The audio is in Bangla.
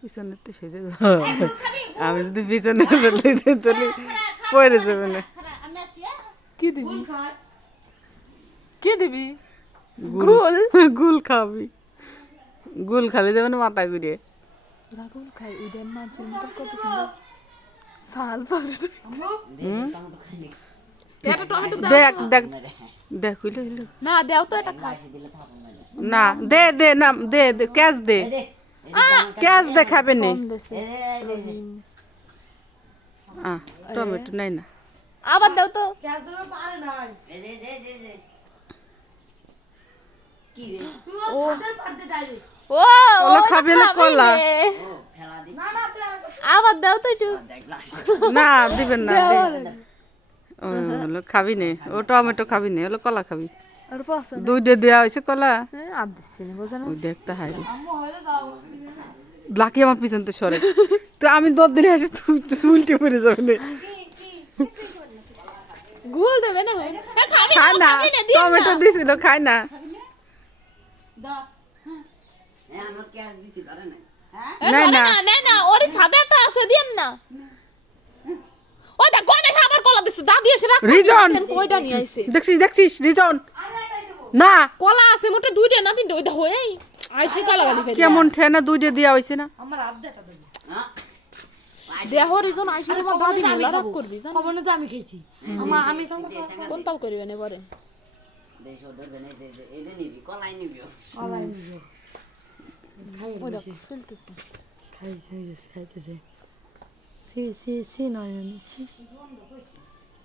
পিছনেতে সেরে আমি যদি পিছনে তুলি পড়ে যাবে না। কি দিবি কি দিবি গুল গুল খাবি, গুল খালি যাবে না মাথা ঘুরিয়ে। রাগুল খাই উইডেন মাছের মতো কত সুন্দর সাল পাল্টে এটা টমেটো দাও দেখ দেখ দেখ হইলো হইলো না দাও তো এটা খা না দে দে না দে দে ক্যাশ দে ক্যাশ দে খাবে নে। কম দেছে টমেটো নাই না আবার দাও তো ও কলা খাবে না কলা আবার দাও তো একটু না দিবেন না ও হলো খাবি নে, ও টমেটো খাবি নে, হলো কলা খাবি। আর পছন্দ দুইটা দেওয়া হয়েছে কলা, আর দিচ্ছি না বোঝা না ওই দেখতে হাই লাকি আমার পিছন তো সরে তো আমি দর দিলে আসে তুই উল্টে পড়ে যাবে না। গুল দেবে না খায় না টমেটো দিছিল খায় না। না না না না ওরে ছাদে একটা আছে দেন না ওটা গণেশ আবার কলা দিছে দাদি এসে রাখ রিজন কয়টা নিয়ে আইছে দেখছিস দেখছিস রিজন না কলা আছে মোটে দুইটা না তিনটা ওইটা হই আইছে কলা গালি ফেলে কেমন ঠেনা দুইটা দেওয়া হয়েছে না। দেহ রিজন আইছে তোমার দাদি মেলা রাগ করবি জান খবর না তো আমি খেয়েছি আমি কোন তাল করবে না পরে ওইটা ফেলতেছে খাইতেছে সি সি সি নয় সি